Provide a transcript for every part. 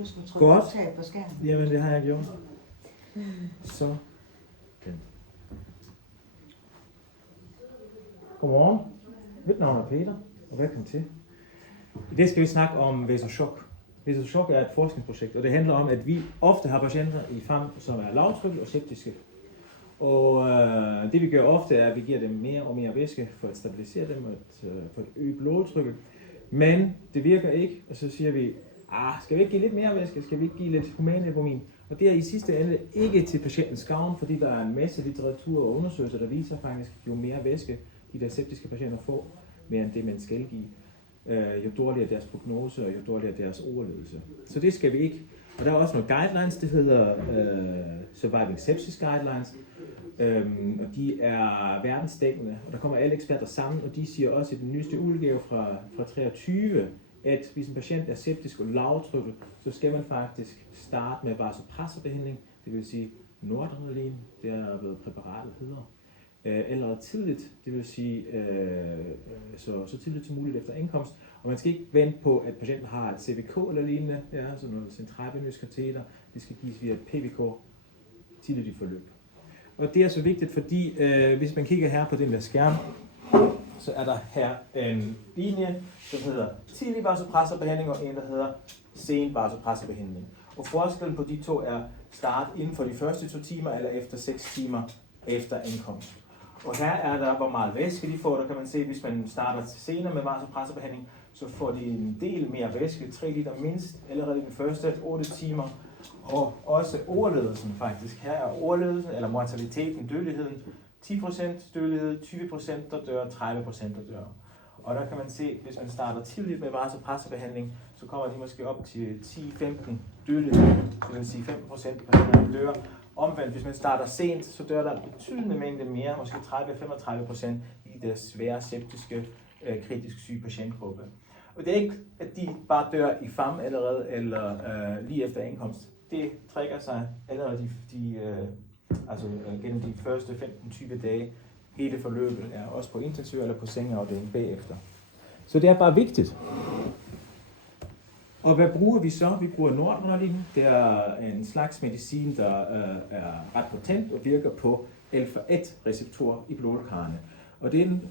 huske at trykke Godt. optag på skærmen. Jamen, det har jeg gjort. Så. Den. Godmorgen. Mit navn er Peter, og velkommen til. I dag skal vi snakke om vasochok. Vasochok er et forskningsprojekt, og det handler om, at vi ofte har patienter i FAM, som er lavtrykket og septiske. Og det vi gør ofte er, at vi giver dem mere og mere væske for at stabilisere dem og for at øge blodtrykket. Men det virker ikke, og så siger vi, skal vi ikke give lidt mere væske? Skal vi ikke give lidt humanalbumin? Og det er i sidste ende ikke til patientens gavn, fordi der er en masse litteratur og undersøgelser, der viser faktisk, jo mere væske de der septiske patienter får, mere end det man skal give, jo dårligere deres prognose og jo dårligere deres overlevelse. Så det skal vi ikke. Og der er også nogle guidelines, det hedder Surviving Sepsis Guidelines, og de er verdensdækkende, og der kommer alle eksperter sammen, og de siger også i den nyeste udgave fra 23, at hvis en patient er septisk og lavtrykket, så skal man faktisk starte med vasopressorbehandling, det vil sige noradrenalin, det er hvad præparatet hedder, allerede tidligt, det vil sige så tidligt som muligt efter indkomst, og man skal ikke vente på, at patienten har et CVK eller lignende, det er sådan noget centralvenøs kateter, det skal gives via et PVK tidligt i forløb. Og det er så vigtigt, fordi hvis man kigger her på den der skærm, så er der her en linje, der hedder tidlig vasopressorbehandling, og en, der hedder sen vasopressorbehandling. Og forskellen på de to er start inden for de første 2 timer, eller efter 6 timer efter indkomst. Og her er der, hvor meget væske de får. Der kan man se, hvis man starter senere med vasopressorbehandling, så får de en del mere væske, 3 liter mindst, allerede i den første 8 timer. Og også overlevelsen faktisk. Her er overlevelsen, eller mortaliteten, dødeligheden, 10% dødelighed, 20% der dør, 30% der dør. Og der kan man se, hvis man starter tidligt med vasopressorbehandling, så kommer de måske op til 10-15 dødelighed, det vil sige 5% patienter dør. Omvendt, hvis man starter sent, så dør der en betydende mængde mere, måske 30-35% i deres svære septiske, kritisk syge patientgruppe. Og det er ikke, at de bare dør i FAM allerede, eller lige efter indkomst. Det trækker sig allerede gennem de første 15-20 dage. Hele forløbet er også på intensiv eller på sengeafdelingen bagefter. Så det er bare vigtigt. Og hvad bruger vi så? Vi bruger noradrenalin. Det er en slags medicin, der er ret potent og virker på alpha-1-receptorer i blodkarrene. Og den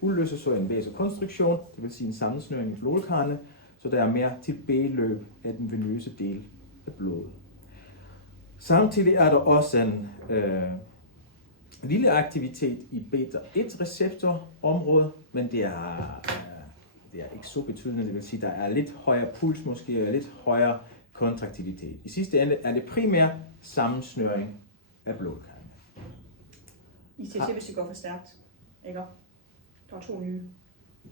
udløser så en vasokonstruktion, det vil sige en sammensnøring i blodkarrene, så der er mere tilbageløb af den venøse del af blodet. Samtidig er der også en lille aktivitet i beta-1-receptorområdet, men det er ikke så betydende, det vil sige, der er lidt højere puls måske, og lidt højere kontraktilitet. I sidste ende er det primært sammensnøring af blodkarrene. I skal se, hvis det går for stærkt, ikke? Der er 2 nye,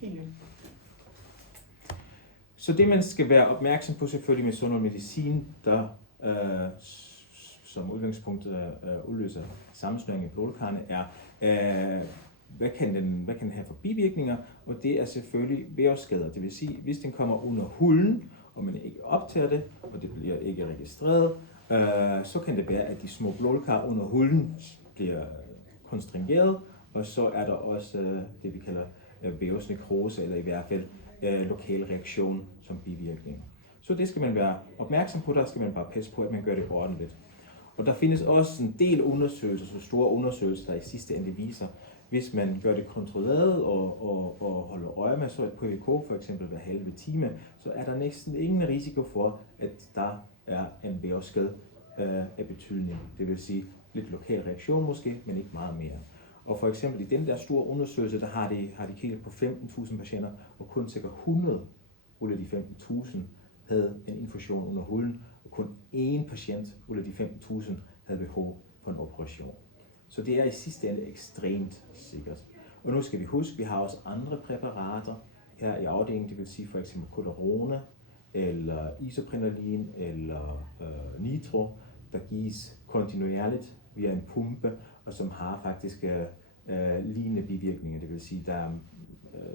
helt nye. Så det man skal være opmærksom på selvfølgelig med sådan noget medicin, der som udgangspunkt udløser sammensnøring i blodkarrene, er hvad kan den have for bivirkninger, og det er selvfølgelig vævsskader. Det vil sige, hvis den kommer under huden, og man ikke optager det, og det bliver ikke registreret, så kan det være, at de små blodkar under huden bliver konstringeret, og så er der også det, vi kalder vævsnekrose, eller i hvert fald lokal reaktion som bivirkning. Så det skal man være opmærksom på, der skal man bare passe på, at man gør det ordentligt. Og der findes også en del undersøgelser, så store undersøgelser, der i sidste ende viser, hvis man gør det kontrolleret og holder øje med så et PVK for eksempel hver halve time, så er der næsten ingen risiko for, at der er en vævsskade af betydning. Det vil sige lidt lokal reaktion måske, men ikke meget mere. Og for eksempel i den der store undersøgelse, der har de kigget på 15.000 patienter, og kun ca. 100 ud af de 15.000 havde en infusion under huden, og kun 1 patient ud af de 15.000 havde behov for en operation. Så det er i sidste ende ekstremt sikkert. Og nu skal vi huske, at vi har også andre præparater her i afdelingen, det vil sige for eksempel Codarone, eller isoprenalin, eller nitro, der gives kontinuerligt via en pumpe, og som har faktisk lignende bivirkninger. Det vil sige,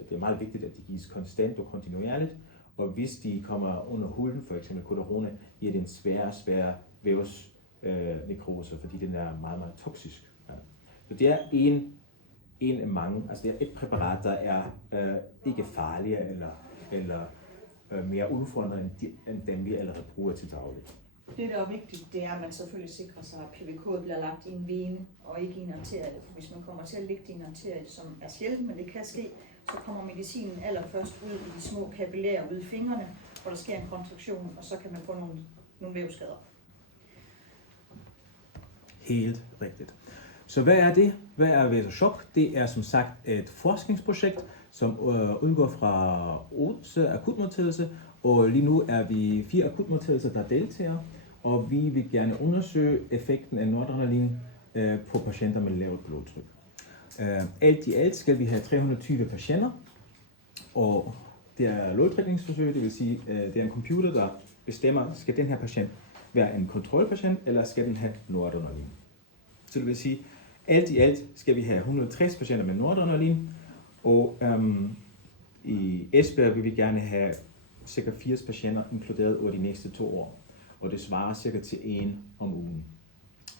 det er meget vigtigt, at de gives konstant og kontinuerligt, og hvis de kommer under huden, for eksempel Codarone, giver det en svær vævsnekrose, fordi den er meget, meget toksisk. Ja. Så det er en af mange, altså det er et præparat, der er ikke farligere eller mere udfordrende end dem, vi allerede bruger. bruger til daglig. Det, der er vigtigt, det er, at man selvfølgelig sikrer sig, at PVK bliver lagt i en vene og ikke i en arterie. For hvis man kommer til at lægge det i en arterie, som er sjældent, men det kan ske, så kommer medicinen allerførst ud i de små kapillærer ude i fingrene, hvor der sker en kontraktion, og så kan man få nogle vævsskader. Helt rigtigt. Så hvad er det? Hvad er VasoShock? Det er som sagt et forskningsprojekt, som udgår fra Odense akutmodtagelse, og lige nu er vi 4 akutmodtagelser, der deltager, og vi vil gerne undersøge effekten af noradrenalin på patienter med lavt blodtryk. Alt i alt skal vi have 320 patienter, og det er lodtrækningsforsøg, det vil sige, det er en computer, der bestemmer, skal den her patient være en kontrolpatient, eller skal den have noradrenalin. Så det vil sige, alt i alt skal vi have 160 patienter med noradrenalin, og i Esbjerg vil vi gerne have ca. 80 patienter inkluderet over de næste 2 år, og det svarer cirka til 1 om ugen.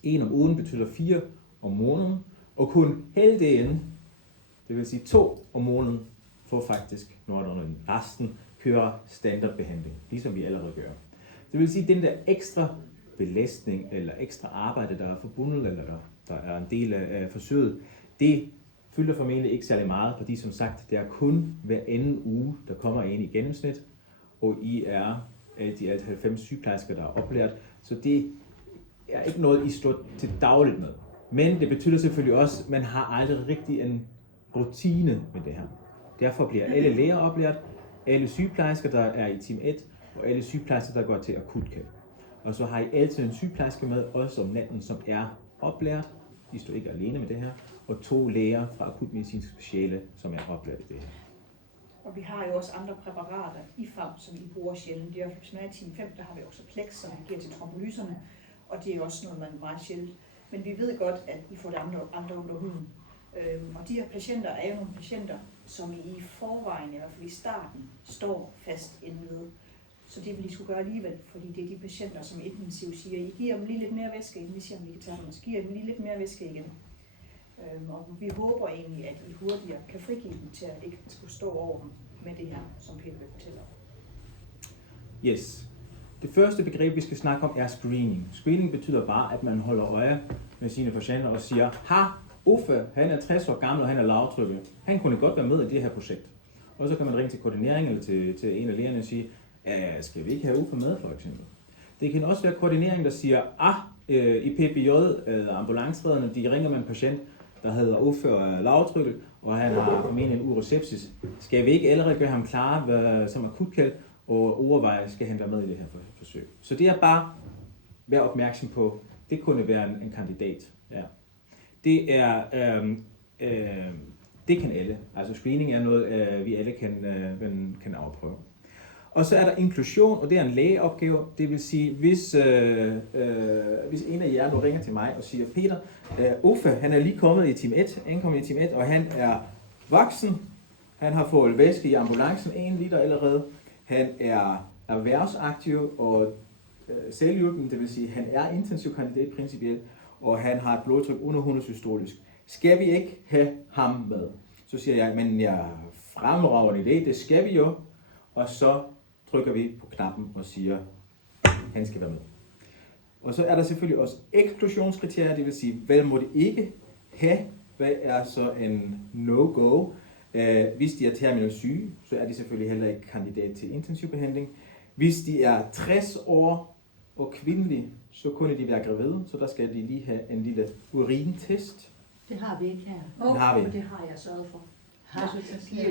1 om ugen betyder 4 om måneden, og kun halvdelen, det vil sige 2 om måneden, får faktisk noradrenalin. Resten kører standardbehandling, ligesom vi allerede gør. Det vil sige, at den der ekstra belastning eller ekstra arbejde, der er forbundet, eller der er en del af forsøget, det fylder formentlig ikke særlig meget, fordi som sagt, det er kun hver anden uge, der kommer en i gennemsnit, og I er alt i alt 90 sygeplejersker, der er oplært, så det er ikke noget, I står til dagligt med. Men det betyder selvfølgelig også, at man har aldrig rigtig en rutine med det her. Derfor bliver alle læger oplært, alle sygeplejersker, der er i team 1, og alle sygeplejersker, der går til akutkald. Og så har I altid en sygeplejerske med, også om natten, som er oplært. I står ikke alene med det her. Og 2 læger fra akutmedicinsk speciale, som er oplært i det her. Og vi har jo også andre præparater i FAM, som I bruger sjældent. Det er som er i team 5, der har vi også Plex, som vi giver til trombolyserne. Og det er også noget, man meget sjældent. Men vi ved godt, at I får det andre under huden. Og de her patienter er jo nogle patienter, som I forvejen, i hvert fald i starten, står fast inde ved. Så det vil I skulle gøre alligevel, fordi det er de patienter, som intensiv siger, I giver dem lige lidt mere væske, inden vi siger, om vi kan tage dem, og så giver dem lige lidt mere væske igen. Og vi håber egentlig, at I hurtigere kan frigive dem til at ikke skulle stå over dem med det her, som Peter vil fortælle om. Yes. Det første begreb, vi skal snakke om, er screening. Screening betyder bare, at man holder øje med sine patienter og siger, Uffe, han er 60 år gammel, og han er lavtrykket. Han kunne godt være med i det her projekt. Og så kan man ringe til koordinering eller til en af lægerne og sige, skal vi ikke have Uffe med, for eksempel? Det kan også være koordinering, der siger, i PBJ, ambulanceredderne, de ringer med en patient, der hedder Uffe og er lavtrykket, og han har formentlig en urosepsis. Skal vi ikke allerede gøre ham klar som akutkald, og overveje, skal han være med i det her forsøg? Så det er bare, vær opmærksom på, det kunne være en kandidat. Ja. Det kan alle. Altså screening er noget, vi alle kan afprøve. Og så er der inklusion, og det er en lægeopgave. Det vil sige, hvis en af jer nu ringer til mig og siger, Peter, Uffe, han er lige kommet i team 1, og han er voksen. Han har fået væske i ambulancen 1 liter allerede. Han er erhvervsaktiv og selvhjulpen, det vil sige, han er intensivkandidat principielt, og han har et blodtryk under 100 systolisk. Skal vi ikke have ham med? Så siger jeg, men jeg fremragende idé, det skal vi jo. Og så trykker vi på knappen og siger, han skal være med. Og så er der selvfølgelig også eksklusionskriterier, det vil sige, hvad må de ikke have? Hvad er så en no-go? Hvis de er terminalt syge, så er de selvfølgelig heller ikke kandidat til intensivbehandling. Hvis de er 60 år og kvindelige, så kunne de være gravide, så der skal de lige have en lille urintest. Det har vi ikke her. Det har vi. Det har jeg sørget for.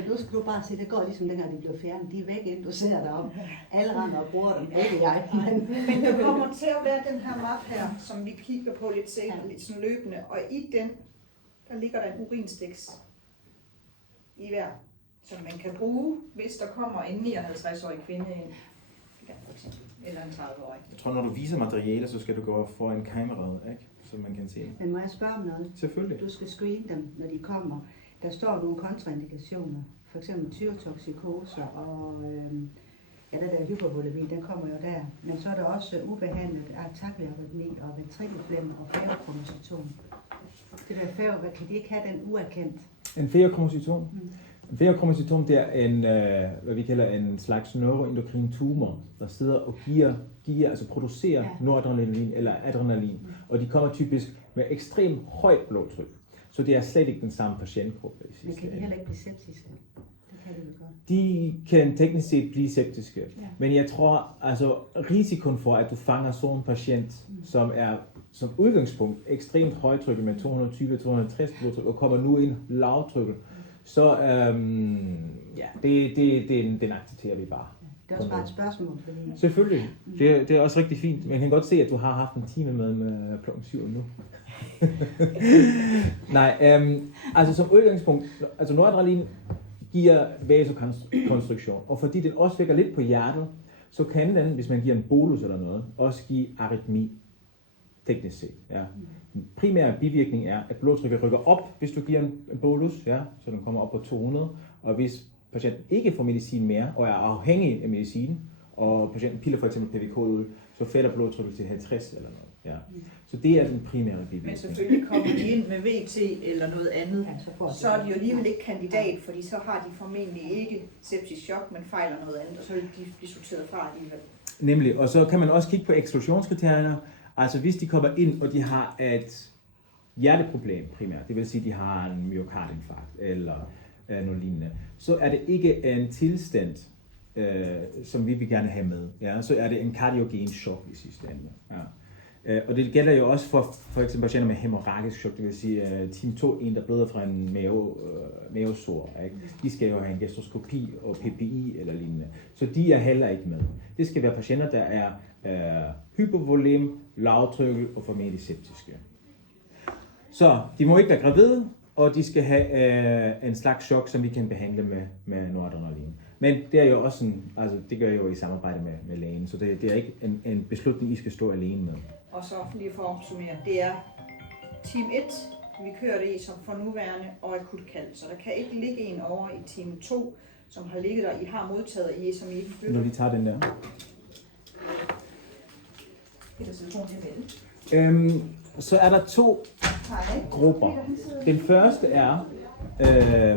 Du skal du bare se, det går ligesom dengang de blev fjernet. De er væk, inden du ser dig om. Alle andre bruger dem, ikke jeg. Men der kommer til at være den her map her, som vi kigger på lidt senere, lidt sådan løbende. Og i den, der ligger der en urinstiks i hver, som man kan bruge, hvis der kommer en 59-årig kvinde ind. For eksempel, eller en 30-årig. Jeg tror, når du viser materialer, så skal du gå foran kameraet, ikke? Så man kan se det. Men må jeg spørge om noget? Selvfølgelig. Du skal screene dem, når de kommer. Der står nogle kontraindikationer, for eksempel tyrotoksikose og den der hypervolemi, den kommer jo der. Men så er der også ubehandlet ataklearytmi og ventrikelflemme og færekromocytom. Det der fære, kan de ikke have den uerkendt? En færekromocytom? Veochromocytom, det er en, hvad vi kalder en slags neuroendokrin tumor, der sidder og altså producerer noradrenalin eller adrenalin. Og de kommer typisk med ekstremt højt blodtryk. Så det er slet ikke den samme patientgruppe. Men kan de heller ikke blive septiske? Det kan de vel godt. De kan teknisk set blive septiske. Men jeg tror, altså risikoen for, at du fanger sådan en patient, som er som udgangspunkt ekstremt højtrykket med 220-260 blodtryk, og kommer nu ind lavtrykket, så den accepterer vi bare. Det er også bare et spørgsmål, fordi... Selvfølgelig. Det er også rigtig fint. Man kan godt se, at du har haft en time med klokken 7 nu. Nej, altså som udgangspunkt, altså noradrenalin giver vasokonstruktion, og fordi den også vækker lidt på hjertet, så kan den, hvis man giver en bolus eller noget, også give arytmi, teknisk set. Ja. Den primære bivirkning er, at blodtrykket rykker op, hvis du giver en bolus, ja, så den kommer op på 200, og hvis patienten ikke får medicin mere, og er afhængig af medicin, og patienten piller for eksempel PVK ud, så falder blodtrykket til 50 eller noget. Ja. Så det er den primære bivirkning. Men selvfølgelig kommer de ind med VT eller noget andet, så er de jo alligevel ikke kandidat, fordi så har de formentlig ikke septisk chok, men fejler noget andet, og så vil de blive sorteret fra alligevel. Nemlig, og så kan man også kigge på eksklusionskriterierne. Altså hvis de kommer ind, og de har et hjerteproblem primært, det vil sige, at de har en myokardinfarkt eller noget lignende, så er det ikke en tilstand, som vi vil gerne have med. Ja? Så er det en kardiogen chok i sidste ende. Ja. Og det gælder jo også for eksempel patienter med hæmorragisk chok, det vil sige team 2, en der bløder fra en mavesår. Ikke? De skal jo have en gastroskopi og PPI eller lignende. Så de er heller ikke med. Det skal være patienter, der er hypovolem, lavtrykket og formentlig septiske. Så de må ikke være gravide, og de skal have en slags chok, som vi kan behandle med noradrenalin. Men det er jo også det gør jeg jo i samarbejde med lægen, så det er ikke en beslutning, I skal stå alene med. Og så lige for at opsummere, det er team 1, vi kører det i som for nuværende og akut kald. Så der kan ikke ligge en over i team 2, som har ligget der, I har modtaget i, som I ikke flytter. Når vi tager den der. Så er der 2 grupper. Den første er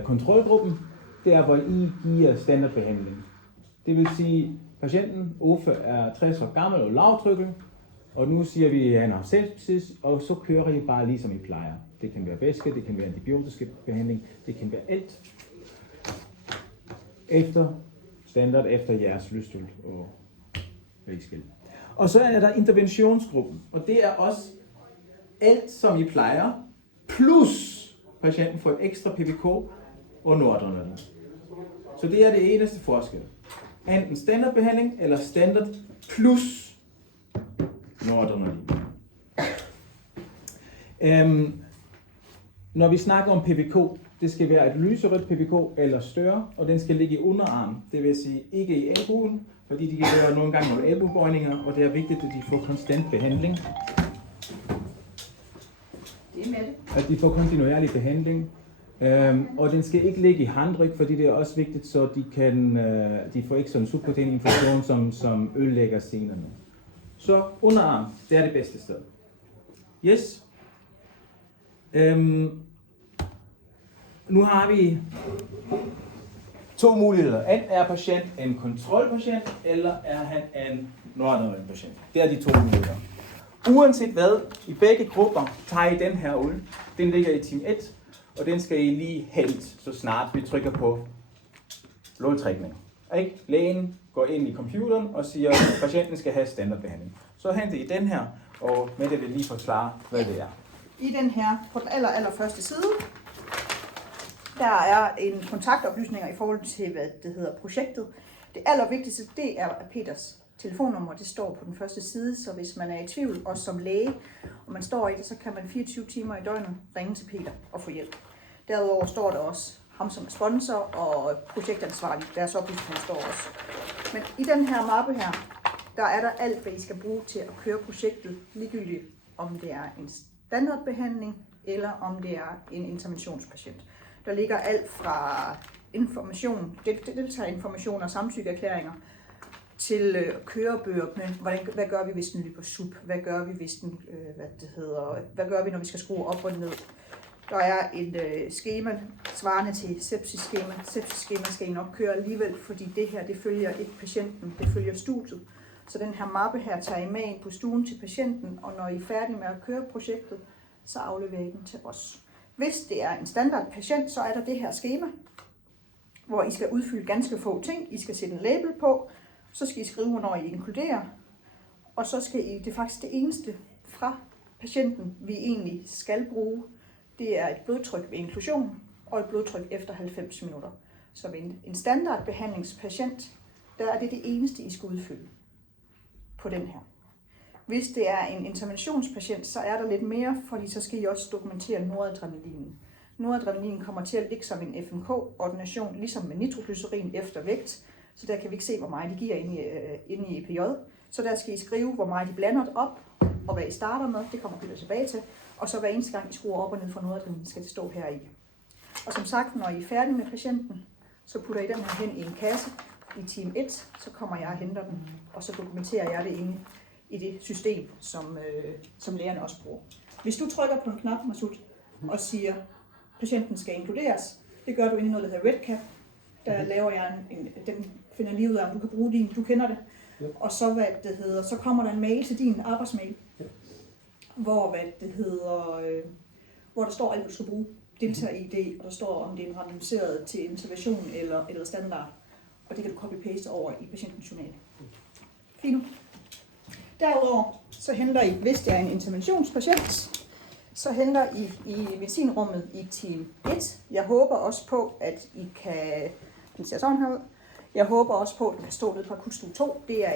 kontrolgruppen. Det er, hvor I giver standardbehandling. Det vil sige, patienten Uffe er 60 år gammel og lavtrykket, og nu siger vi, at han har sepsis, og så kører I bare ligesom I plejer. Det kan være væske, det kan være antibiotisk behandling, det kan være alt. Standard efter jeres lystøl og vægskæld. Og så er der interventionsgruppen, og det er også alt, som I plejer, plus patienten får et ekstra PVK og noradrenalin. Så det er det eneste forskel. Enten standardbehandling eller standard plus noradrenalin. Når vi snakker om PVK, det skal være et lyserødt PVK eller større, og den skal ligge i underarm. Det vil sige ikke i albuen, fordi de kan gøre nogle gange nogle albubøjninger, og det er vigtigt, at de får konstant behandling. Det er med det. At de får kontinuerlig behandling. Og den skal ikke ligge i håndryg, fordi det er også vigtigt, så de får ikke sådan en subkutan infektion, som ødelægger senerne. Så underarm, det er det bedste sted. Yes. Nu har vi 2 muligheder. Enten er patient en kontrolpatient, eller er han en noradrenalin-patient. Det er de 2 muligheder. Uanset hvad, i begge grupper tager I den her ud. Den ligger i team 1. Og den skal I lige hente, så snart vi trykker på blodtrækning. Lægen går ind i computeren og siger, at patienten skal have standardbehandling. Så henter I den her, og Mette vil lige forklare, hvad det er. I den her, på den allerførste side, der er en kontaktoplysninger i forhold til, hvad det hedder, projektet. Det allervigtigste, det er Peters telefonnummer, det står på den første side, så hvis man er i tvivl, også som læge, og man står i det, så kan man 24 timer i døgnet ringe til Peter og få hjælp. Derudover står der også ham som sponsor og projektansvarlig, deres oplysninger står også. Men i den her mappe her, der er der alt, hvad I skal bruge til at køre projektet, ligegyldigt om det er en standardbehandling, eller om det er en interventionspatient. Der ligger alt fra information, deltagerinformation og samtykkeerklæringer, til kørebøger med, hvad gør vi, hvis den løber sub, hvad gør vi, hvis den, hvad gør vi, når vi skal skrue op og ned. Der er et skema svarende til sepsisskema. Sepsisskema skal I nok køre alligevel, fordi det her det følger ikke patienten, det følger studiet. Så den her mappe her tager I med ind på stuen til patienten, og når I er færdige med at køre projektet, så afleverer I den til os. Hvis det er en standard patient, så er der det her skema, hvor I skal udfylde ganske få ting. I skal sætte en label på, så skal I skrive, hvornår I inkluderer, og så skal I, det er faktisk det eneste fra patienten, vi egentlig skal bruge, det er et blodtryk ved inklusion og et blodtryk efter 90 minutter. Så ved en standardbehandlingspatient, der er det eneste, I skal udfylde på den her. Hvis det er en interventionspatient, så er der lidt mere, fordi så skal I også dokumentere noradrenalinen. Noradrenalin kommer til at ligge som en FMK-ordination, ligesom med nitroglycerin efter vægt, så der kan vi ikke se, hvor meget de giver inde i EPJ. Så der skal I skrive, hvor meget de blander det op, og hvad I starter med, det kommer vi tilbage til. Og så hver eneste gang I skruer op og ned for noradrenalin, skal det stå her i. Og som sagt, når I er færdige med patienten, så putter I den her hen i en kasse i team 1, så kommer jeg og henter den, og så dokumenterer jeg det inde i det system, som lægerne også bruger. Hvis du trykker på en knap, Masud, og siger, patienten skal inkluderes, det gør du inde i noget, der hedder RedCap. Der laver jeg den finder lige ud af, om du kan bruge din, du kender det. Ja. Og så, så kommer der en mail til din arbejdsmail, ja. hvor der står alt, hvad du skal bruge. Deltager-ID, og der står, om det er randomiseret til intervention eller standard. Og det kan du copy-paste over i patientens journal. Fint. Derudover så henter I, hvis det er en interventionspatient, så henter I medicinrummet i team 1. Jeg håber også på, at I kan, den ser sådan her ud. Jeg håber også på, at den kan stå nede på akutstue 2. Det er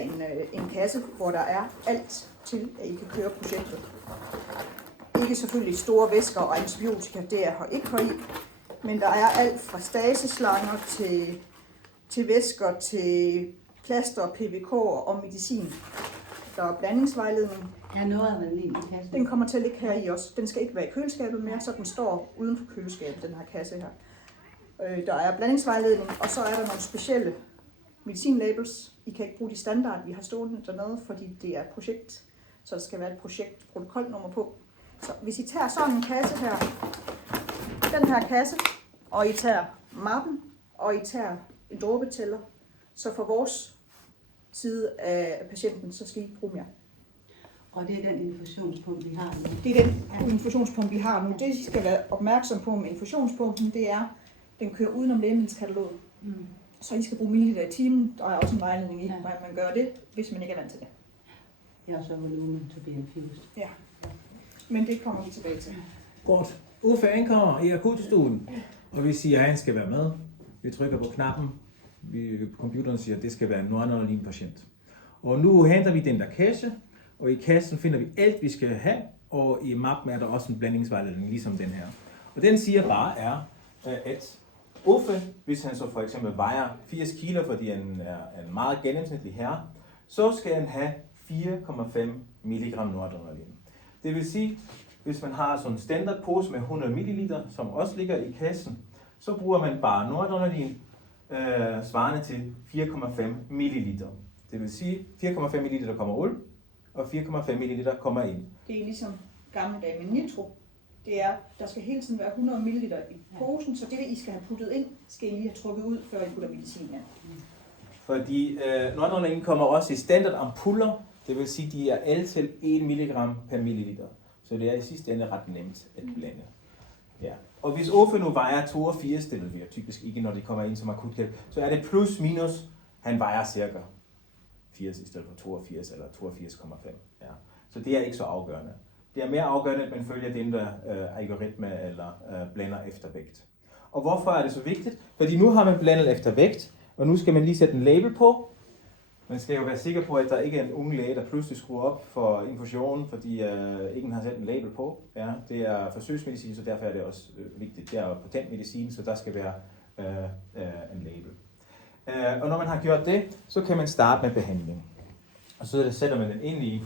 en kasse, hvor der er alt til, at I kan køre projektet. Ikke selvfølgelig store væsker og antibiotika, det er her ikke her i. Men der er alt fra staseslanger til væsker, til plaster, PVK og medicin. Der er blandingsvejledning. Er noradrenalin i kassen? Den kommer til at ligge her i også. Den skal ikke være i køleskabet mere, så den står uden for køleskabet, den her kasse her. Der er blandingsvejledning, og så er der nogle specielle medicinlabels. I kan ikke bruge de standard, vi har stående dernede, fordi det er et projekt, så der skal være et projektprotokolnummer på. Så hvis I tager sådan en kasse her, den her kasse, og I tager mappen, og I tager en dråbetæller, så for vores side af patienten, så skal I bruge mere. Og det er den infusionspunkt, vi har nu. Det er den infusionspunkt, vi har nu. Det, I skal være opmærksom på med infusionspunkten, det er, den kører udenom lægemiddelskataloget. Så I skal bruge milliliter i timen. Der er også en vejledning i, hvordan man gør det, hvis man ikke er vant til det. Jeg har så volumen to be infused. Ja, men det kommer vi tilbage til. Godt. Uffe ankommer i akutstuen, og vi siger, at han skal være med. Vi trykker på knappen. Computeren siger, at det skal være en noradrenalin patient. Og nu henter vi den der kasse, og i kassen finder vi alt, vi skal have, og i mappen er der også en blandingsvejledning, ligesom den her. Og den siger bare, at Uffe, hvis han så for eksempel vejer 80 kilo, fordi han er en meget gennemsnitlig herre, så skal han have 4,5 mg noradrenalin. Det vil sige, hvis man har sådan en standardpose med 100 ml, som også ligger i kassen, så bruger man bare noradrenalin svarende til 4,5 ml. Det vil sige, 4,5 ml kommer ud, og 4,5 ml kommer ind. Det er ligesom gamle dage med nitro. Det er, der skal hele tiden være 100 ml i posen, så det, I skal have puttet ind, skal I lige have trukket ud, før I putter medicin ind. Fordi noradrenalin kommer også i standard ampuller, det vil sige, de er alle til 1 mg per milliliter. Så det er i sidste ende ret nemt at blande. Ja. Og hvis Uffe nu vejer 82, det ved vi typisk ikke, når de kommer ind som akuthjælp, så er det plus minus, han vejer cirka 80 i stedet for 82 eller 82,5. Ja. Så det er ikke så afgørende. Det er mere afgørende, at man følger den der algoritme eller blander efter vægt. Og hvorfor er det så vigtigt? Fordi nu har man blandet efter vægt, og nu skal man lige sætte en label på. Man skal jo være sikker på, at der ikke er en ung læge, der pludselig skruer op for infusionen, fordi ingen har sat en label på. Ja, det er forsøgsmedicin, så derfor er det også vigtigt. Det er patentmedicin, så der skal være en label. Og når man har gjort det, så kan man starte med behandling. Og så sætter man den ind i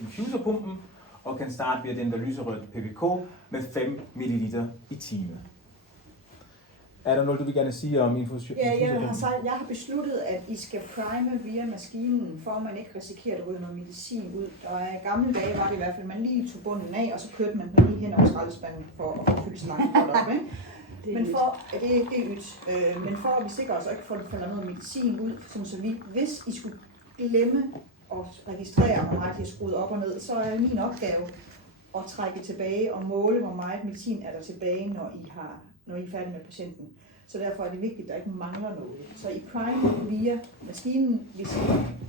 infuserpumpen, og kan starte via den der lyserøde PVK med 5 ml i time. Er der noget, du vil gerne sige om infusion? Ja, jeg har besluttet, at I skal prime via maskinen, for at man ikke risikerer at ryge noget medicin ud. Og i gamle dage var det i hvert fald, at man lige tog bunden af, og så kørte man den lige hen over skraldespanden for at få fyldt slangen op, ikke? Men men for at vi sikrer os ikke får noget medicin ud, så vi, hvis I skulle glemme at registrere, hvor meget I har skruet op og ned, så er min opgave at trække tilbage og måle, hvor meget medicin er der tilbage, når I er færdige med patienten. Så derfor er det vigtigt, at der ikke mangler noget. Så I prime via maskinen, hvis I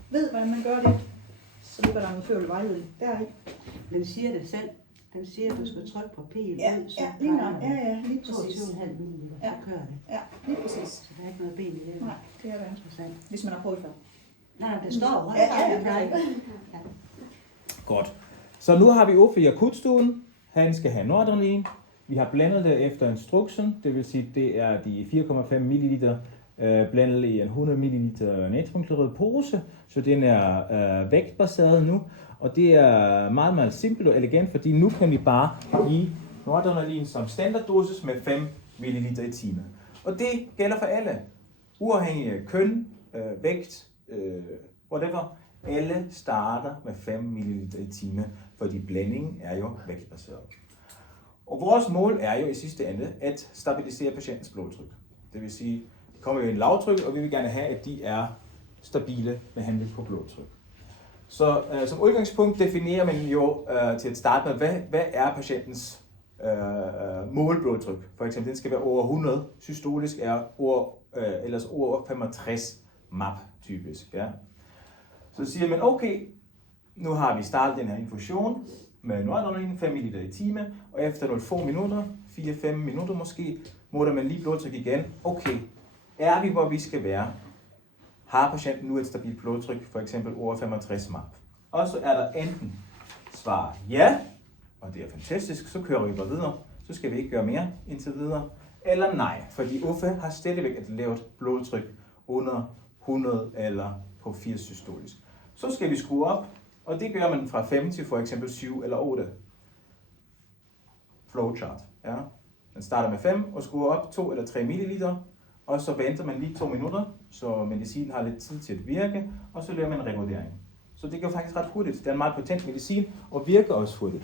ved, hvordan man gør det, så ligger der en udførlig vejledning deri. Den siger det selv. Den siger, at du skal trykke på pil ud, så lige præcis. 22,5 ml, så kører det. Ja, lige præcis. Så der er ikke noget ben i det. Nej, det er det. Interessant. Hvis man har prøvet før. Nej, det står. Ja. Godt. Så nu har vi Uffe i akutstuen. Han skal have noradrenalin. Vi har blandet det efter instruksen. Det vil sige, det er de 4,5 ml blandet i en 100 ml natriumklorid pose. Så den er vægtbaseret nu. Og det er meget, meget simpelt og elegant, fordi nu kan vi bare give noradrenalin som standarddosis med 5 ml i timen. Og det gælder for alle. Uafhængig af køn, vægt, whatever. Alle starter med 5 ml i timen, fordi blandingen er jo vægtbaseret. Og vores mål er jo i sidste ende at stabilisere patientens blodtryk. Det vil sige, de kommer jo i en lavtryk, og vi vil gerne have, at de er stabile med henblik på blodtryk. Så som udgangspunkt definerer man jo til at starte med, hvad er patientens målblodtryk. For eksempel, den skal være over 100, systolisk er ellers over 65 MAP typisk. Ja. Så siger man, okay, nu har vi startet den her infusion med noradrenalin, 5 ml i time, og efter nogle få minutter, 4-5 minutter måske, måler man lige blodtryk igen. Okay, er vi hvor vi skal være? Har patienten nu et stabilt blodtryk, for eksempel over 65 MAP? Og så er der enten svar ja, og det er fantastisk, så kører vi bare videre, så skal vi ikke gøre mere indtil videre, eller nej, fordi Uffe har stadigvæk et lavt blodtryk under 100 eller på 80 systolisk. Så skal vi skrue op, og det gør man fra 5 til for eksempel 7 eller 8. Flowchart. Ja. Man starter med 5 og skruer op 2 eller 3 ml, og så venter man lige 2 minutter, så medicinen har lidt tid til at virke, og så laver man en revurdering. Så det går faktisk ret hurtigt. Det er en meget potent medicin, og virker også hurtigt.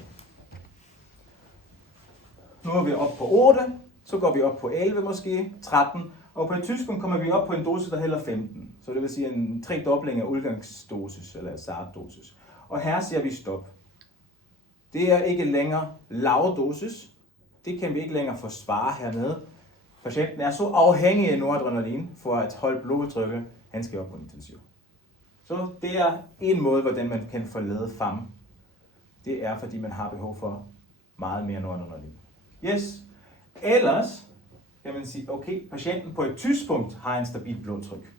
Nu er vi oppe på 8, så går vi op på 11 måske, 13, og på et tidspunkt kommer vi op på en dosis, der hælder 15. Så det vil sige en 3-dobling af udgangsdosis, eller SART-dosis. Og her siger vi stop. Det er ikke længere lav dosis. Det kan vi ikke længere forsvare hernede. Patienten er så afhængig af noradrenalin for at holde blodtrykket, han skal op på intensiv. Så det er en måde, hvordan man kan forlade FAM. Det er, fordi man har behov for meget mere noradrenalin. Yes. Ellers kan man sige, okay, patienten på et tidspunkt har en stabil blodtryk.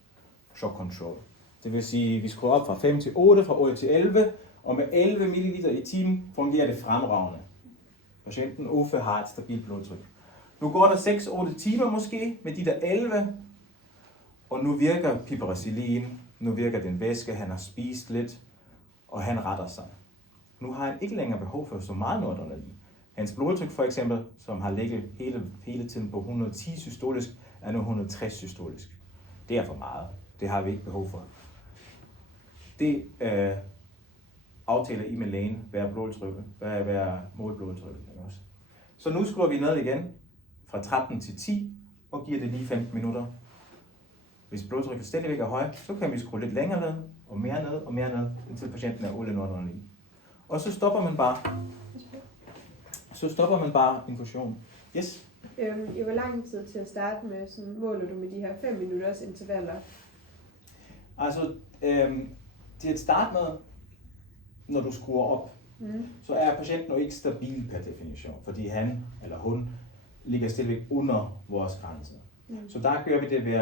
Shock control. Det vil sige, at vi skruer op fra 5 til 8, fra 8 til 11, og med 11 ml i timen fungerer det fremragende. Patienten Uffe har et stabilt blodtryk. Nu går der 6-8 timer måske med de der 11, og nu virker piperacillin, nu virker den væske, han har spist lidt, og han retter sig. Nu har han ikke længere behov for så meget noradrenalin. Hans blodtryk for eksempel, som har ligget hele tiden på 110 systolisk, er nu 160 systolisk. Det er for meget. Det har vi ikke behov for. Det aftaler I med lægen, hvad er blodtrykket, hvad er målblodtrykket. Så nu skruer vi ned igen fra 13 til 10 og giver det lige 15 minutter. Hvis blodtrykket stadigvæk er højt, så kan vi skrue lidt længere ned og mere ned, indtil patienten er uden noradrenalin. Og så stopper man bare infusionen. Yes? I hvor lang tid til at starte med, sådan måler du med de her 5 minutters intervaller? Altså, til at starte med, når du skruer op, så er patienten jo ikke stabil per definition, fordi han eller hun ligger stadigvæk under vores grænse. Så der gør vi det ved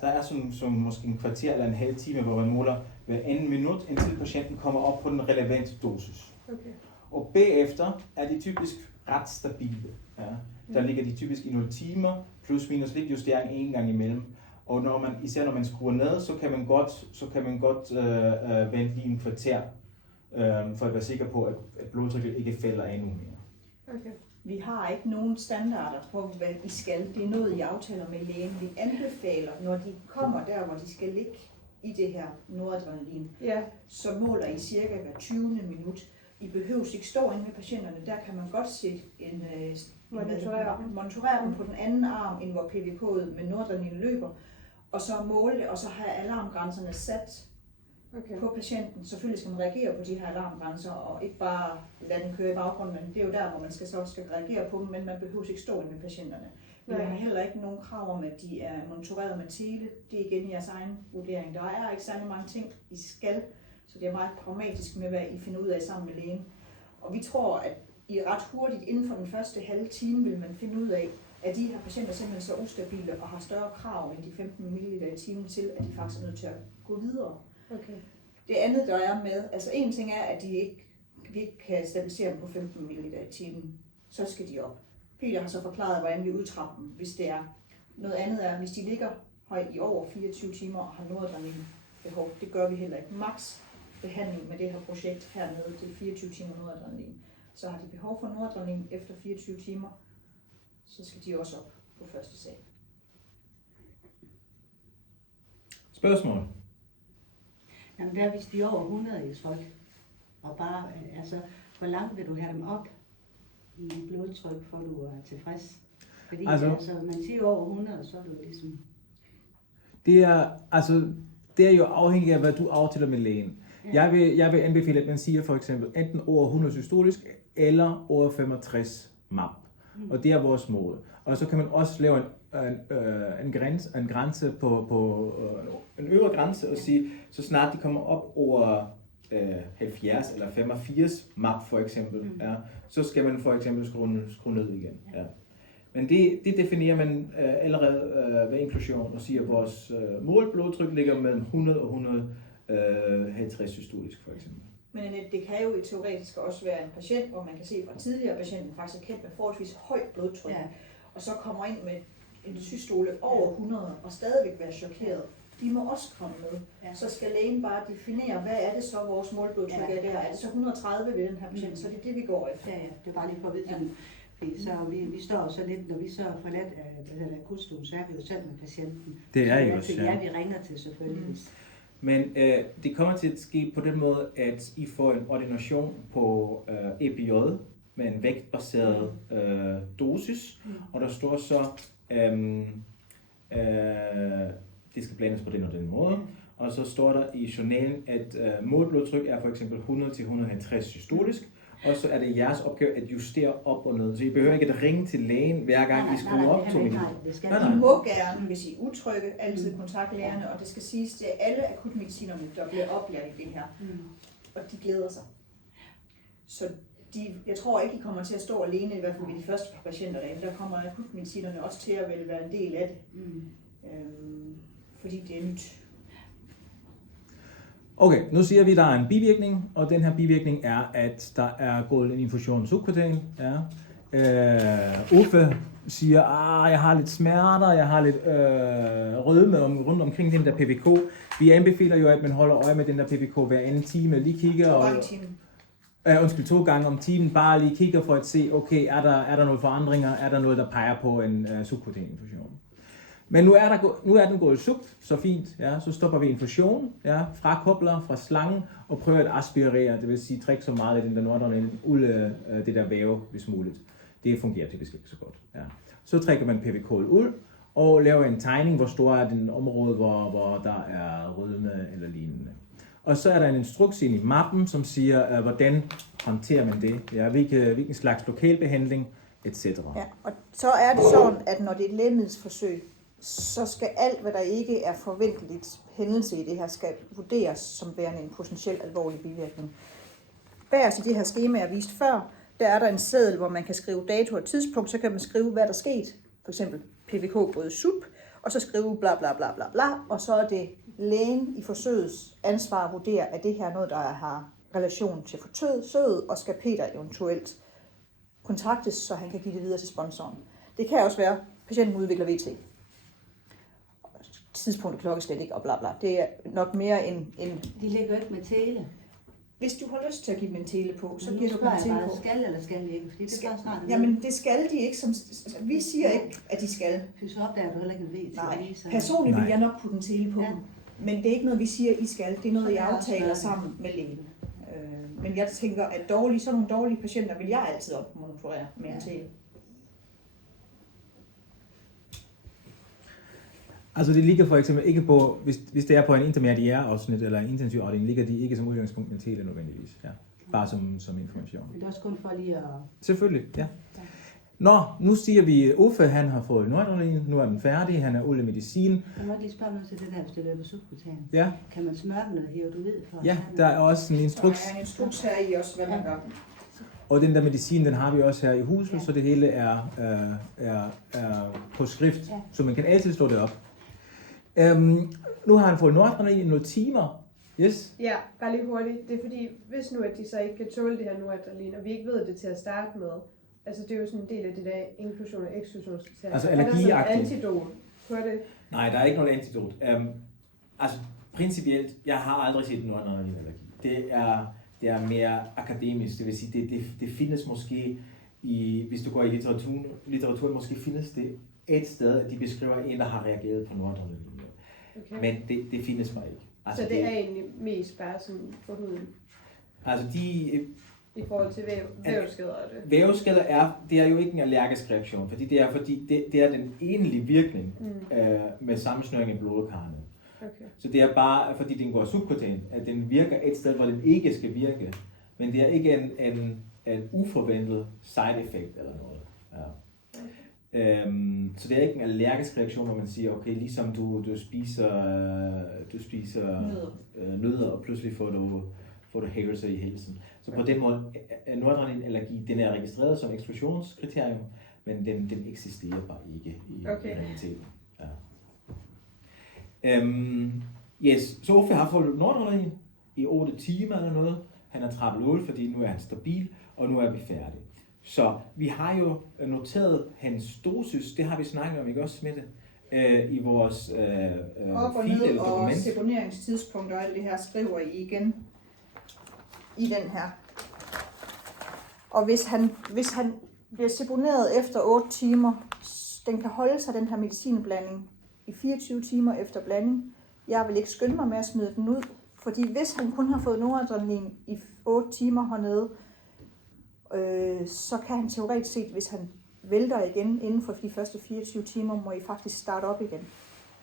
der er som måske en kvarter eller en halv time, hvor man måler hver anden minut, indtil patienten kommer op på den relevante dosis. Okay. Og bagefter er de typisk ret stabile. Ja. Der ligger de typisk i 0 timer, plus minus lidt justering en gang imellem. Og især når man skruer ned, så kan man godt vente lige en kvarter, for at være sikker på, at blodtrykket ikke falder endnu mere. Okay. Vi har ikke nogen standarder på, hvad I skal. Det er noget, I aftaler med lægen. Vi anbefaler, når de kommer der, hvor de skal ligge i det her noradrenalin, Ja. så måler I cirka hver 20. minut. I behøver ikke stå inde med patienterne. Der kan man godt sætte monitorere dem på den anden arm, end hvor PVK'et med noradrenalin løber, og så måle det, og så have alarmgrænserne sat på patienten. Selvfølgelig skal man reagere på de her alarmgrænser, og ikke bare lade den køre i baggrunden, men det er jo der, hvor man skal reagere på dem, men man behøver ikke stå inde med patienterne. Vi har heller ikke nogen krav om, at de er monitoreret med tele. Det er igen jeres egen vurdering. Der er ikke særlig mange ting, I skal, så det er meget pragmatisk med, hvad I finder ud af sammen med lægen. Og vi tror, at I ret hurtigt, inden for den første halve time, vil man finde ud af, at de her patienter simpelthen så ustabile og har større krav end de 15 ml i timen til, at de faktisk er nødt til at gå videre. Okay. Det andet, der er med, altså en ting er, at vi ikke kan stabilisere dem på 15 ml i timen. Så skal de op. Peter har så forklaret, hvordan vi udtrapper dem, hvis det er. Noget andet er, hvis de ligger højt i over 24 timer og har noradrenalin behov. Det gør vi heller ikke. Max behandling med det her projekt hernede til 24 timer noradrenalin. Så har de behov for noradrenalin efter 24 timer, så skal de også op på første sal. Spørgsmål? Jamen, hvad hvis de er over 100 i tryk? Og bare, altså, hvor langt vil du have dem op i blodtryk, for du er tilfreds? Fordi altså man siger over 100, så er det jo ligesom... Det er jo afhængigt af, hvad du aftaler med lægen. Ja. Jeg vil anbefale, at man siger for eksempel enten over 100 systolisk, eller over 65 MAP. Og det er vores mål. Og så kan man også lave en grænse på en øvre grænse og sige, så snart de kommer op over 70 eller 85 MAP for eksempel, ja, så skal man for eksempel skrue ned igen. Ja. Men det definerer man allerede ved inklusion og siger, at vores målblodtryk ligger mellem 100 og 150 systolisk for eksempel. Men det kan jo teoretisk også være en patient, hvor man kan se fra tidligere patienten faktisk er kendt med forholdsvis højt blodtryk, og så kommer ind med en systole over 100 og stadigvæk være chokeret. De må også komme med. Ja. Så skal lægen bare definere, hvad er det så, vores målblodtryk er der. Er det så 130 ved den her patient, så det er det, vi går efter. Ja, det er bare lige for at vide. Ja. Fordi så vi står så lidt, når vi så har forladt akutstuen, så er vi jo selv med patienten. Det er jo også, ja. Vi ringer til selvfølgelig. Men det kommer til at ske på den måde, at I får en ordination på EPJ med en vægtbaseret dosis, og der står så, det skal blandes på den og den måde, og så står der i journalen, at målblodtryk er for eksempel 100-150 systolisk, og så er det jeres opgave at justere op og ned. Så I behøver ikke at ringe til lægen hver gang I skruer op 2 minutter. I må gerne, hvis I er utrygge, altid kontakte lægerne, og det skal siges til alle akutmedicinerne, der bliver oplært i det her. Og de glæder sig. Så jeg tror ikke, I kommer til at stå alene, i hvert fald ved de første patienter derinde. Der kommer akutmedicinerne også til at være en del af det. Fordi det er nyt. Okay, nu siger vi, at der er en bivirkning, og den her bivirkning er, at der er gået en infusion subkutan. Ja. Uffe siger, jeg har lidt smerter, jeg har lidt rødme rundt omkring den der PVK. Vi anbefaler jo, at man holder øje med den der PVK hver anden time, lige kigger 2 gange om timen, bare lige kigger for at se, okay, er der nogle forandringer, er der noget, der peger på en subkutan infusion. Men nu er den gået sub, så fint, ja, så stopper vi infusion, ja, frakobler fra slangen og prøver at aspirere, det vil sige trække så meget af den der noradrenalin ud af det der væve, hvis muligt. Det fungerer typisk ikke så godt. Ja. Så trækker man PVK ud og laver en tegning, hvor stor er den område, hvor der er rødme eller lignende. Og så er der en instruks ind i mappen, som siger, hvordan håndterer man det, ja, hvilken slags lokalbehandling, etc. Ja, og så er det sådan, at når det er et lægemiddelsforsøg, så skal alt, hvad der ikke er forventeligt hændelse i det her, skal vurderes som værende en potentielt alvorlig bivirkning. Bagerst i det her skema, jeg vist før, der er der en seddel, hvor man kan skrive dato og tidspunkt, så kan man skrive, hvad der er sket. For eksempel PVK både sub, og så skrive bla bla bla bla bla, og så er det lægen i forsøgets ansvar at vurdere, at det her er noget, der har relation til forsøget, og skal Peter eventuelt kontaktes, så han kan give det videre til sponsoren. Det kan også være, at patienten udvikler VT. Tidspunkt og klokkeslæt ikke, og bla bla. Det er nok mere en... De ligger ikke med tele. hvis du har lyst til at give dem en tele på, så Nu giver du dem spørger en jeg tele bare, på. skal eller skal de ikke? Fordi det er bare snart. Jamen, det skal de ikke. Vi siger ikke, at de skal. Så opdager du heller ikke en ved til Nej, det. Så. personligt vil Nej. jeg nok putte en tele på Ja. dem. Men det er ikke noget, vi siger, I skal. Det er noget, Så I er det også aftaler noget. sammen med lægen. Men jeg tænker, at så nogle dårlige patienter vil jeg altid opmonitorere med en tele. Altså det ligger for eksempel ikke på, hvis det er på en intermediær afsnit eller en intensiv afdeling, ligger de ikke som udgangspunkt med tele nødvendigvis. Ja. Bare som information. Men det er også kun for lige at... Selvfølgelig, ja. Nå, nu siger vi, Uffe han har fået Noradrenalin, nu er den færdig, han er ude af medicin. Jeg må lige spørge noget til det der, hvis det løber subkutan. Ja, Kan man smøre den noget her, du ved for? ja, der er også en instruks, Der er en instruks her i også, hvad man gør. og den der medicin, den har vi også her i huset, så det hele er på skrift, Ja. så man kan altid slå det op. Nu har han fået Noradrenalin i nogle timer. Yes. Ja, bare lige hurtigt. Det er fordi, hvis nu at de så ikke kan tåle det her Noradrenalin, og vi ikke ved det til at starte med, altså det er jo sådan en del af det der inklusion og eksklusionskriterier. Altså Er der sådan allergiagtigt. et antidot på det? Nej, der er ikke noget antidot. Altså principielt, jeg har aldrig set Noradrenalinallergi. Det er mere akademisk, det vil sige, det findes måske hvis du går i litteraturen måske findes det et sted, at de beskriver en, der har reageret på Noradrenalin. Okay. Men det findes mig ikke. Altså, Så det er egentlig mest bare sådan for huden Altså i forhold til vævsskader og det. væveskader det er jo ikke en allergisk reaktion, fordi det er den egentlige virkning med sammensnøring i blodkarrene. Okay. Så det er bare, fordi den går subkutan, at den virker et sted, hvor den ikke skal virke. Men det er ikke en uforventet side effect eller noget. Ja. Så det er ikke en allergisk reaktion, hvor man siger, okay, ligesom du spiser nødder, og pludselig får du hævelse i halsen. Så på den måde, Noradrenalinallergi, den er registreret som eksklusionskriterium, men den eksisterer bare ikke i realiteten. Ja. Yes, så Uffe har fået Noradrenalin i 8 timer eller noget. Han er trappet ud, fordi nu er han stabil, og nu er vi færdige. Så vi har jo noteret hans dosis, det har vi snakket om, ikke også, Mette? I vores Op og fil ned eller og dokument. seponeringstidspunkt og alt det her skriver I igen i den her. Og hvis han bliver seponeret efter 8 timer, den kan holde sig, den her medicinblanding, i 24 timer efter blanding. Jeg vil ikke skynde mig med at smide den ud, fordi hvis han kun har fået Noradrenalin i 8 timer hernede, så kan han teoretisk set, hvis han vælter igen inden for de første 24 timer, må I faktisk starte op igen.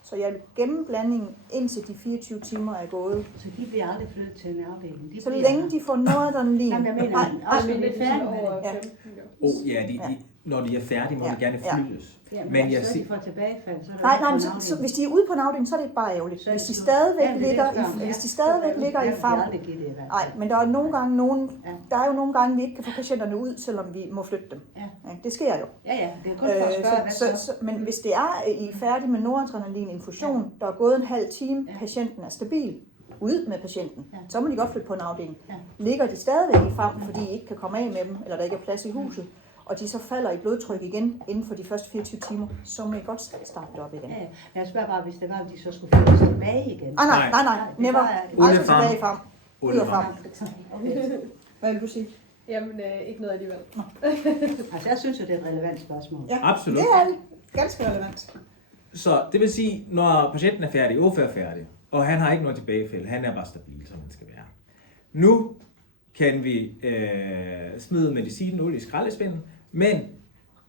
Så jeg vil gemme blandingen indtil de 24 timer er gået. Så de bliver aldrig flyttet til en afdeling? Så længe de får Noradrenalin. Jamen, jeg mener, også når vi er færdige med det. over Ja. 15 jo. Når de er færdige, må de gerne flyttes. Ja, Men jeg så siger- de får tilbagefald, så er der Nej, ikke men på en så, afdeling. hvis de er ude på en afdeling, så er det bare ærgerligt. Så er det Hvis de slut. stadigvæk Ja, det er det, ligger jeg spørger om. i, Ja. hvis de stadigvæk ligger i Jeg vil fam. aldrig give det i hvert Nej, fald. men der er nogle gange Ja. der er jo nogle gange, vi ikke kan få patienterne ud, selvom vi må flytte dem. Ja. Ja, det sker jo. Ja, ja, det er kun for at spørge, hvad så? Men hvis det er, I er færdige med Noradrenalin-infusion, der er gået en halv time, Ja. patienten er stabil, ud med patienten, Ja. så må de godt flytte på en afdeling. Ja. Ligger de stadigvæk i fam, fordi I ikke kan komme af med dem, eller der ikke er plads i huset, og de så falder i blodtryk igen inden for de første 24 timer, så må I godt starte det op igen. Ja, ja. Jeg spørger bare, hvis det var, at de så skulle flyttes tilbage igen. Nej, never. bare- Aldrig tilbage i fam. Ud af fam. Okay. Hvad vil du sige? Jamen, ikke noget alligevel. Altså, jeg synes jo, det er et relevant spørgsmål. Ja, Absolut. det er det. Ganske relevant. Så det vil sige, når patienten er færdig, Uffe er færdig, og han har ikke noget tilbagefald, han er bare stabil, som han skal være. Nu kan vi smide medicinen ud i skraldespinden, men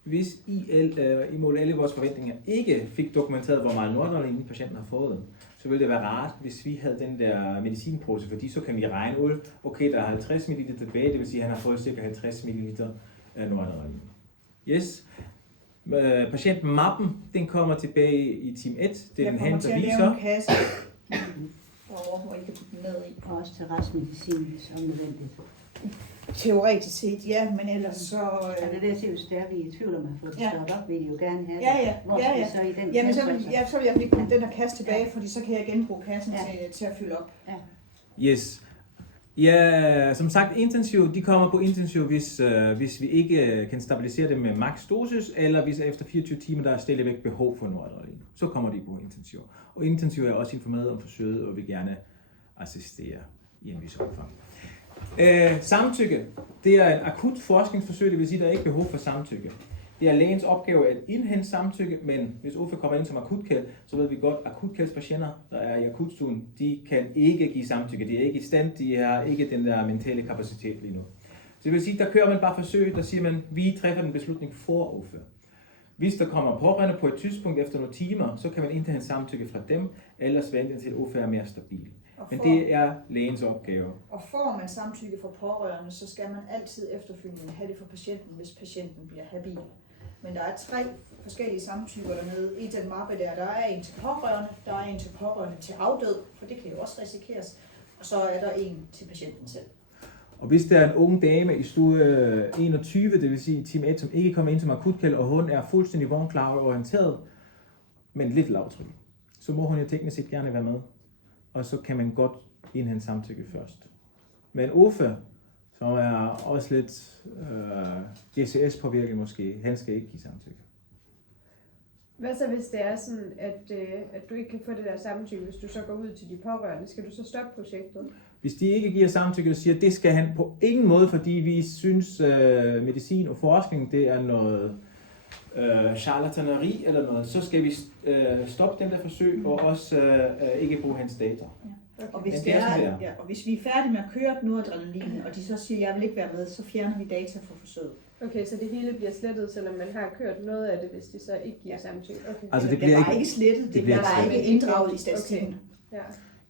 hvis I mål alle vores forventninger ikke fik dokumenteret, hvor meget Noradrenalin patienten har fået, så ville det være rart, hvis vi havde den der medicinpose, fordi så kan vi regne ud, okay, der er 50 ml tilbage, det vil sige, at han har fået ca. 50 ml af Noradrenalin. Yes. Patientmappen, den kommer tilbage i team 1. Det er Jeg den kommer hen, til der at lave viser. en kasse derovre, hvor I kan putte den ned i. Og også til restmedicin, hvis nødvendigt. Teoretisk set, ja, men ellers så... Ja, det er det, jeg siger, hvis det er, vi er i tvivl om at få det Ja. stoppet op, vil I jo gerne have det. Ja, Hvor ja, skal ja. vi så i den Jamen, kasse? så vil jeg lige putte den her kasse tilbage, fordi så kan jeg genbruge kassen Ja. til at fylde op. Yes. Ja, som sagt, intensiv, de kommer på intensiv, hvis vi ikke kan stabilisere dem med max dosis, eller hvis efter 24 timer, der er stadigvæk behov for Noradrenalin. Så kommer de på intensiv. Og intensiv er også informeret om forsøget, og vil gerne assistere i en vis omfang. Samtykke, det er en akut forskningsforsøg, det vil sige, at der er ikke behov for samtykke. Det er lægens opgave at indhente samtykke, men hvis Uffe kommer ind som akutkæld, så ved vi godt, at akutkældspatienter, der er i akutstuen, de kan ikke give samtykke. De er ikke i stand, de har ikke den der mentale kapacitet lige nu. Så det vil sige, der kører man bare forsøg, der siger man, vi træffer den beslutning for Uffe. Hvis der kommer pårørende på et tidspunkt efter nogle timer, så kan man indhente samtykke fra dem, ellers vente til Uffe er mere stabil. Men det er lægens opgave. Og får man samtykke fra pårørende, så skal man altid efterfølgende have det for patienten, hvis patienten bliver habil. Men der er 3 forskellige samtykker dernede. I den mappe der er en til pårørende, der er en til pårørende til afdød, for det kan jo også risikeres. Og så er der en til patienten selv. Og hvis der er en ung dame i stue 21, det vil sige team 1, som ikke kommer ind som akutkæld, og hun er fuldstændig vognklar og orienteret, men lidt lavtryk, så må hun jo teknisk set gerne være med. Og så kan man godt indhente samtykke først. Men Uffe, som er også lidt GCS-påvirket måske, han skal ikke give samtykke. Hvad så hvis det er sådan, at du ikke kan få det der samtykke, hvis du så går ud til de pårørende? Skal du så stoppe projektet? Hvis de ikke giver samtykke og siger, at det skal han på ingen måde, fordi vi synes medicin og forskning, det er noget charlataneri eller noget, så skal vi stoppe den der forsøg og også ikke bruge hans data. Ja. Og hvis vi er færdige med at køre noradrenalin, og de så siger, at jeg vil ikke være med, så fjerner vi data fra forsøget. Okay, så det hele bliver slettet, selvom man har kørt noget af det, hvis de så ikke giver samtykke. Okay. Altså det bliver ikke slettet, det bliver bare ikke inddraget i statistikken. Okay.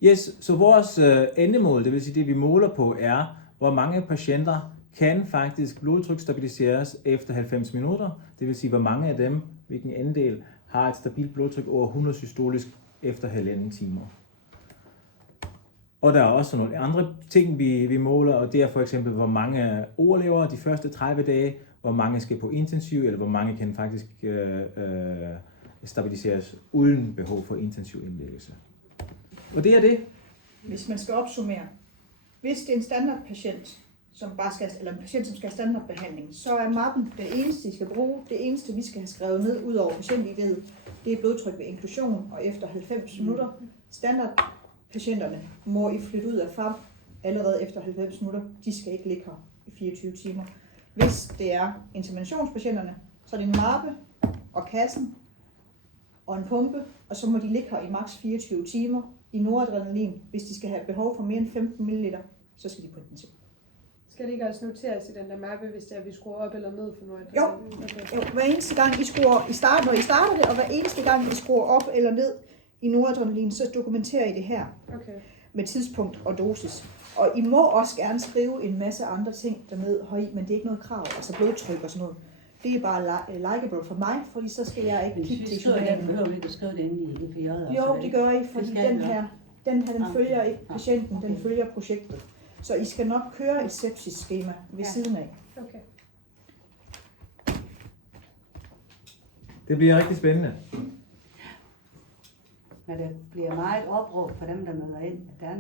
Ja. Yes, så vores endemål, det vil sige det vi måler på, er, hvor mange patienter kan faktisk blodtryk stabiliseres efter 90 minutter. Det vil sige, hvor mange af dem, hvilken andel, har et stabilt blodtryk over 100 systolisk efter 1,5 timer. Og der er også nogle andre ting, vi måler, og det er for eksempel, hvor mange overlever de første 30 dage, hvor mange skal på intensiv, eller hvor mange kan faktisk stabiliseres uden behov for intensiv indlæggelse. Og det er det. Hvis man skal opsummere, hvis det er en standardpatient, som eller en patient, som skal have standardbehandling, så er mappen det eneste, de skal bruge. Det eneste, vi skal have skrevet ned ud over patientlighed, det er blodtryk ved inklusion og efter 90 minutter. Standardpatienterne må I flytte ud af FAM allerede efter 90 minutter. De skal ikke ligge her i 24 timer. Hvis det er interventionspatienterne, så er det en mappe og kassen og en pumpe, og så må de ligge her i maks 24 timer i noradrenalin. Hvis de skal have behov for mere end 15 ml, så skal de på intensiv. Skal det ikke også noteres i den der mappe, hvis det er, vi skruer op eller ned for noget? Jo, hver eneste gang I skruer, når I starter det, og hver eneste gang I skruer op eller ned i noradrenalin, så dokumenterer I det her med tidspunkt og dosis. Og I må også gerne skrive en masse andre ting derned høj, men det er ikke noget krav, altså blodtryk og sådan noget. Det er bare likeable for mig, fordi så skal jeg ikke kigge til journalen. Behøver vi ikke at skrive det inde i EPJ? Jo, det gør I, fordi den følger ikke patienten, den følger projektet. Så I skal nok køre et sepsis-skema ved siden af. Okay. Det bliver rigtig spændende. Men det bliver meget opråb for dem, der møder ind. Der er